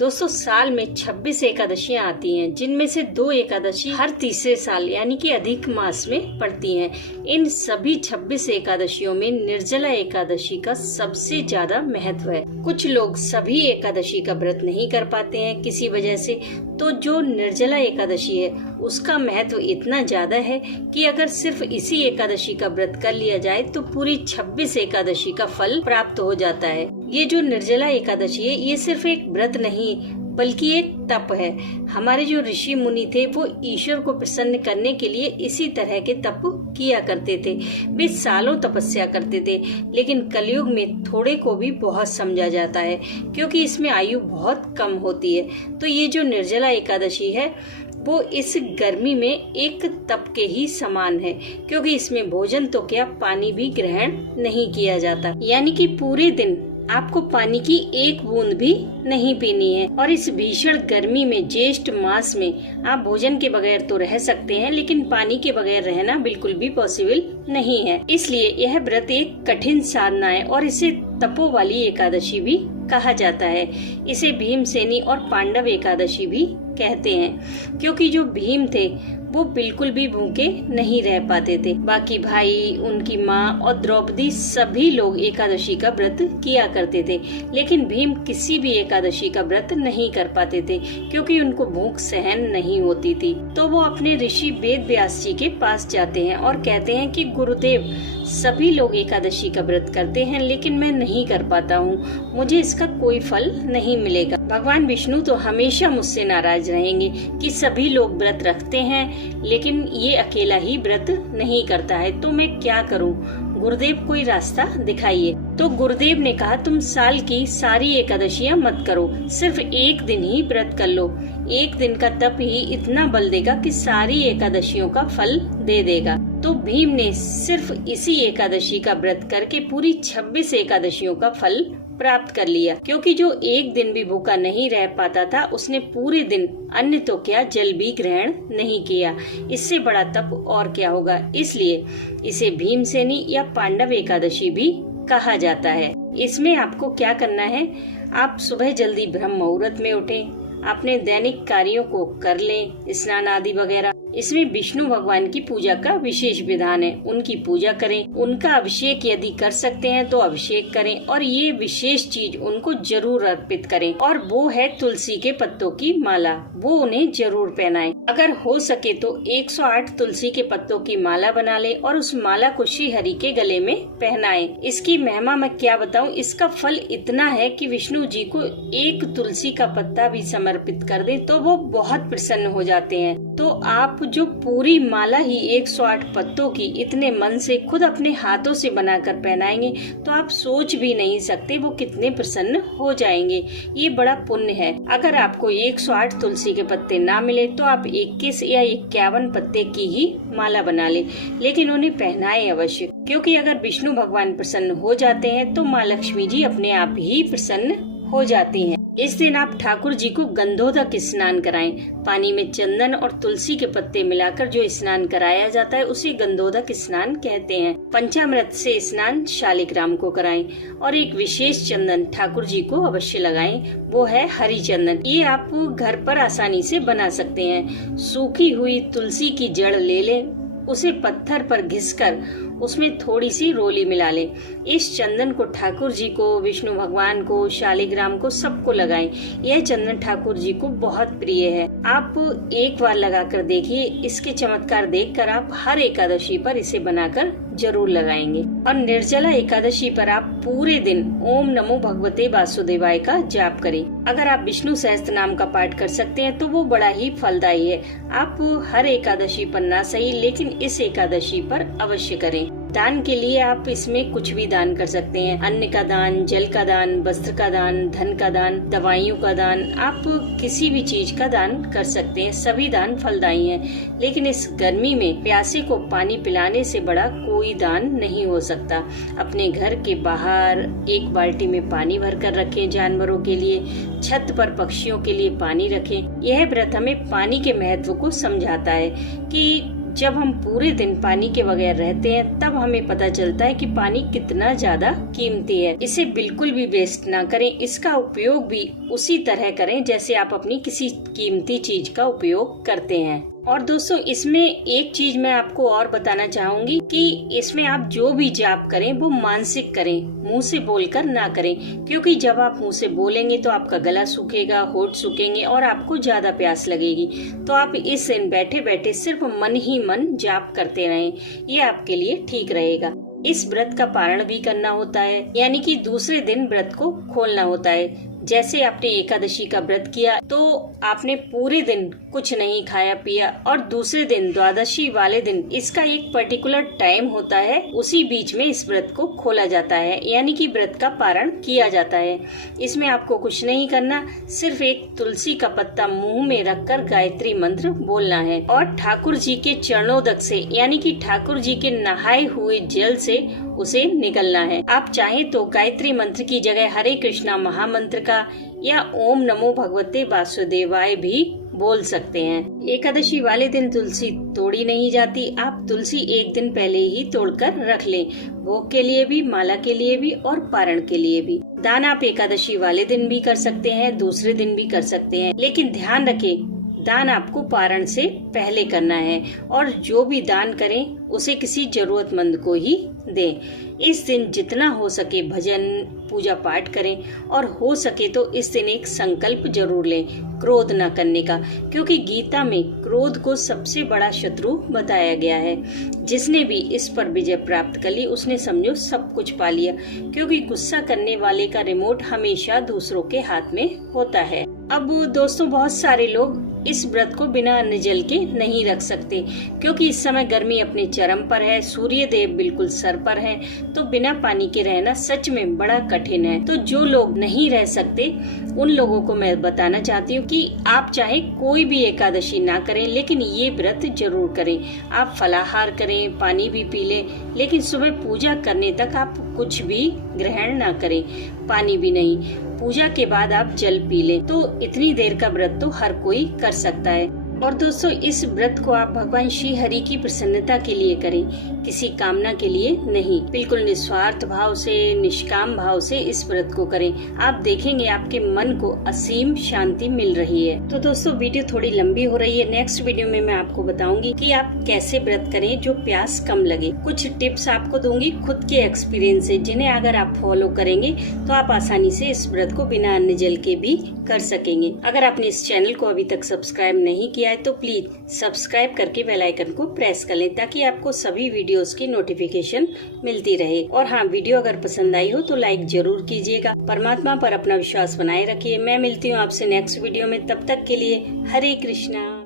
दोस्तों, साल में 26 एकादशियां आती हैं, जिनमें से 2 एकादशी हर तीसरे साल यानी कि अधिक मास में पड़ती हैं। इन सभी 26 एकादशियों में निर्जला एकादशी का सबसे ज्यादा महत्व है। कुछ लोग सभी एकादशी का व्रत नहीं कर पाते हैं किसी वजह से, तो जो निर्जला एकादशी है उसका महत्व इतना ज्यादा है कि अगर सिर्फ इसी एकादशी का व्रत कर लिया जाए तो पूरी 26 एकादशी का फल प्राप्त हो जाता है। ये जो निर्जला एकादशी है ये सिर्फ एक व्रत नहीं बल्कि एक तप है। हमारे जो ऋषि मुनि थे वो ईश्वर को प्रसन्न करने के लिए इसी तरह के तप किया करते थे। वे सालों तपस्या करते थे, लेकिन कलयुग में थोड़े को भी बहुत समझा जाता है क्योंकि इसमें आयु बहुत कम होती है। तो ये जो निर्जला एकादशी है वो इस गर्मी में एक तप के ही समान है, क्योंकि इसमें भोजन तो क्या पानी भी ग्रहण नहीं किया जाता, यानी कि पूरे दिन आपको पानी की एक बूंद भी नहीं पीनी है। और इस भीषण गर्मी में ज्येष्ठ मास में आप भोजन के बगैर तो रह सकते हैं, लेकिन पानी के बगैर रहना बिल्कुल भी पॉसिबल नहीं है। इसलिए यह व्रत एक कठिन साधना है और इसे तपो वाली एकादशी भी कहा जाता है। इसे भीमसेनी और पांडव एकादशी भी कहते हैं, क्योंकि जो भीम थे वो बिल्कुल भी भूखे नहीं रह पाते थे। बाकी भाई, उनकी माँ और द्रौपदी सभी लोग एकादशी का व्रत किया करते थे, लेकिन भीम किसी भी एकादशी का व्रत नहीं कर पाते थे क्योंकि उनको भूख सहन नहीं होती थी। तो वो अपने ऋषि वेद व्यास जी के पास जाते हैं और कहते हैं कि गुरुदेव, सभी लोग एकादशी का व्रत करते हैं लेकिन मैं नहीं कर पाता हूँ, मुझे इसका कोई फल नहीं मिलेगा। भगवान विष्णु तो हमेशा मुझसे नाराज रहेंगे कि सभी लोग व्रत रखते हैं लेकिन ये अकेला ही व्रत नहीं करता है, तो मैं क्या करूं? गुरुदेव, कोई रास्ता दिखाइए। तो गुरुदेव ने कहा, तुम साल की सारी एकादशियां मत करो, सिर्फ एक दिन ही व्रत कर लो। एक दिन का तप ही इतना बल देगा कि सारी एकादशियों का फल दे देगा। तो भीम ने सिर्फ इसी एकादशी का व्रत करके पूरी 26 एकादशियों का फल प्राप्त कर लिया, क्योंकि जो एक दिन भी भूखा नहीं रह पाता था उसने पूरे दिन अन्न तो क्या जल भी ग्रहण नहीं किया। इससे बड़ा तप और क्या होगा। इसलिए इसे भीमसेनी या पांडव एकादशी भी कहा जाता है। इसमें आपको क्या करना है, आप सुबह जल्दी ब्रह्म मुहूर्त में उठें, अपने दैनिक कार्यों को कर लें, स्नान आदि वगैरह। इसमें विष्णु भगवान की पूजा का विशेष विधान है, उनकी पूजा करें, उनका अभिषेक यदि कर सकते हैं तो अभिषेक करें और ये विशेष चीज उनको जरूर अर्पित करें, और वो है तुलसी के पत्तों की माला, वो उन्हें जरूर पहनाएं। अगर हो सके तो 108 तुलसी के पत्तों की माला बना लें और उस माला को श्री हरि के गले में पहनाएं। इसकी महिमा मैं क्या बताऊं, इसका फल इतना है कि विष्णु जी को एक तुलसी का पत्ता भी समर्पित कर दे तो वो बहुत प्रसन्न हो जाते हैं। तो आप जो पूरी माला ही 108 पत्तों की इतने मन से खुद अपने हाथों से बनाकर पहनाएंगे तो आप सोच भी नहीं सकते वो कितने प्रसन्न हो जाएंगे। ये बड़ा पुण्य है। अगर आपको 108 तुलसी के पत्ते ना मिले तो आप 21 या 51 पत्ते की ही माला बना ले, लेकिन उन्हें पहनाए अवश्य, क्योंकि अगर विष्णु भगवान प्रसन्न हो जाते हैं तो माँ लक्ष्मी जी अपने आप ही प्रसन्न हो जाती हैं। इस दिन आप ठाकुर जी को गंधोदक स्नान कराएं। पानी में चंदन और तुलसी के पत्ते मिलाकर जो स्नान कराया जाता है उसे गंधोदक स्नान कहते हैं। पंचामृत से स्नान शालिग्राम को कराएं और एक विशेष चंदन ठाकुर जी को अवश्य लगाएं, वो है हरी चंदन। ये आप घर पर आसानी से बना सकते हैं। सूखी हुई तुलसी की जड़ ले लें, उसे पत्थर पर घिसकर उसमें थोड़ी सी रोली मिला लें। इस चंदन को ठाकुर जी को, विष्णु भगवान को, शालिग्राम को, सबको लगाएं। यह चंदन ठाकुर जी को बहुत प्रिय है। आप एक बार लगाकर देखिए, इसके चमत्कार देखकर आप हर एकादशी पर इसे बनाकर जरूर लगाएंगे। और निर्जला एकादशी पर आप पूरे दिन ओम नमो भगवते वासुदेवाय का जाप करें। अगर आप विष्णु सहस्त्र नाम का पाठ कर सकते हैं तो वो बड़ा ही फलदायी है। आप हर एकादशी पर ना सही लेकिन इस एकादशी पर अवश्य करें। दान के लिए आप इसमें कुछ भी दान कर सकते हैं। अन्न का दान, जल का दान, वस्त्र का दान, धन का दान, दवाइयों का दान, आप किसी भी चीज का दान कर सकते हैं। सभी दान फलदायी हैं, लेकिन इस गर्मी में प्यासे को पानी पिलाने से बड़ा कोई दान नहीं हो सकता। अपने घर के बाहर एक बाल्टी में पानी भरकर रखें जानवरों के लिए, छत पर पक्षियों के लिए पानी रखें। यह व्रत हमें पानी के महत्व को समझाता है कि जब हम पूरे दिन पानी के बगैर रहते हैं तब हमें पता चलता है कि पानी कितना ज्यादा कीमती है। इसे बिल्कुल भी वेस्ट ना करें, इसका उपयोग भी उसी तरह करें जैसे आप अपनी किसी कीमती चीज का उपयोग करते हैं। और दोस्तों, इसमें एक चीज मैं आपको और बताना चाहूंगी कि इसमें आप जो भी जाप करें वो मानसिक करें, मुंह से बोलकर ना करें, क्योंकि जब आप मुंह से बोलेंगे तो आपका गला सूखेगा, होठ सूखेंगे और आपको ज्यादा प्यास लगेगी। तो आप इस दिन बैठे बैठे सिर्फ मन ही मन जाप करते रहें, ये आपके लिए ठीक रहेगा। इस व्रत का पारण भी करना होता है, यानी कि दूसरे दिन व्रत को खोलना होता है। जैसे आपने एकादशी का व्रत किया तो आपने पूरे दिन कुछ नहीं खाया पिया, और दूसरे दिन द्वादशी वाले दिन इसका एक पर्टिकुलर टाइम होता है, उसी बीच में इस व्रत को खोला जाता है, यानी कि व्रत का पारण किया जाता है। इसमें आपको कुछ नहीं करना, सिर्फ एक तुलसी का पत्ता मुंह में रखकर गायत्री मंत्र बोलना है और ठाकुर जी के चरणोदक से, यानी कि ठाकुर जी के नहाए हुए जल से उसे निगलना है। आप चाहें तो गायत्री मंत्र की जगह हरे कृष्णा महामंत्र का या ओम नमो भगवते वासुदेवाय भी बोल सकते हैं। एकादशी वाले दिन तुलसी तोड़ी नहीं जाती, आप तुलसी एक दिन पहले ही तोड़कर रख लें, भोग के लिए भी, माला के लिए भी और पारण के लिए भी। दान आप एकादशी वाले दिन भी कर सकते हैं, दूसरे दिन भी कर सकते हैं, लेकिन ध्यान रखें दान आपको पारण से पहले करना है, और जो भी दान करें उसे किसी जरूरतमंद को ही दें। इस दिन जितना हो सके भजन पूजा पाठ करें, और हो सके तो इस दिन एक संकल्प जरूर लें क्रोध न करने का, क्योंकि गीता में क्रोध को सबसे बड़ा शत्रु बताया गया है। जिसने भी इस पर विजय प्राप्त कर ली उसने समझो सब कुछ पा लिया, क्योंकि गुस्सा करने वाले का रिमोट हमेशा दूसरों के हाथ में होता है। अब दोस्तों, बहुत सारे लोग इस व्रत को बिना अन्न जल के नहीं रख सकते, क्योंकि इस समय गर्मी अपने चरम पर है, सूर्य देव बिल्कुल सर पर हैं, तो बिना पानी के रहना सच में बड़ा कठिन है। तो जो लोग नहीं रह सकते उन लोगों को मैं बताना चाहती हूँ कि आप चाहे कोई भी एकादशी ना करें, लेकिन ये व्रत जरूर करें। आप फलाहार करें, पानी भी पी लें, लेकिन सुबह पूजा करने तक आप कुछ भी ग्रहण ना करें, पानी भी नहीं। पूजा के बाद आप जल पी लें। तो इतनी देर का व्रत तो हर कोई कर सकता है। और दोस्तों, इस व्रत को आप भगवान श्री हरि की प्रसन्नता के लिए करें, किसी कामना के लिए नहीं। बिल्कुल निस्वार्थ भाव से, निष्काम भाव से इस व्रत को करें। आप देखेंगे आपके मन को असीम शांति मिल रही है। तो दोस्तों, वीडियो थोड़ी लंबी हो रही है, नेक्स्ट वीडियो में मैं आपको बताऊंगी कि आप कैसे व्रत करें जो प्यास कम लगे। कुछ टिप्स आपको दूंगी खुद के एक्सपीरियंस से, जिन्हें अगर आप फॉलो करेंगे तो आप आसानी से इस व्रत को बिना अन्न जल के भी कर सकेंगे। अगर आपने इस चैनल को अभी तक सब्सक्राइब नहीं किया है तो प्लीज सब्सक्राइब करके बेल आइकन को प्रेस कर लें, ताकि आपको सभी वीडियोस की नोटिफिकेशन मिलती रहे। और हाँ, वीडियो अगर पसंद आई हो तो लाइक जरूर कीजिएगा। परमात्मा पर अपना विश्वास बनाए रखिए। मैं मिलती हूँ आपसे नेक्स्ट वीडियो में, तब तक के लिए हरे कृष्णा।